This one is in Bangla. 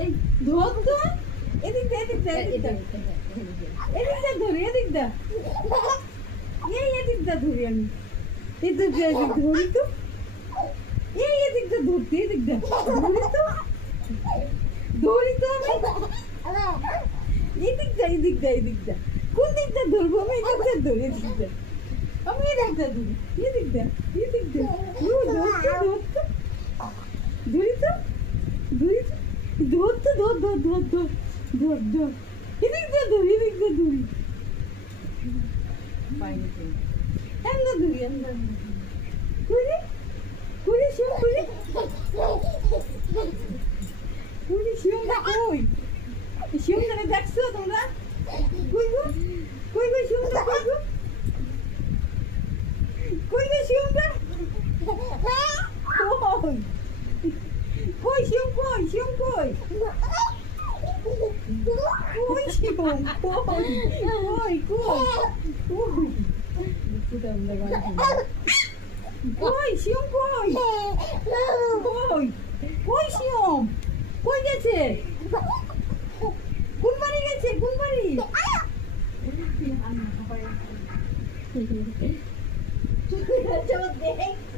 এই ধর তো এদিকটা এদিকটা এদিকটা এদিকটা ধরি এদিকটা এই এদিকটা ধরি আমি এদিকটা ধরি তো এই এদিকটা ধরতে এদিকটা ধরি তো আমি এদিকটা এদিকটা এদিকটা কোন দিকটা ধরবো আমি এদিকটা ধরি এদিকটা আমি এদিকটা ধরি এদিকটা এদিকটা ধরতো ধরি তো ধরি তো ধরতো ধর ধর ধর ধর ধর ধর এদিকটা ধরি এদিকটা ধরি এমন ধরি এমন ধরি করি শিব করি করি শিবটা কই শিবটা দেখছো তোমরা কই গো কই গো শিবটা কই গো কই গো শিবটা কই কই শিব কই শিব কই কই শিব কই কই কই কই শিব কই কই কই শিব কই গেছে কোন বাড়ি গেছে কোন বাড়ি দেখ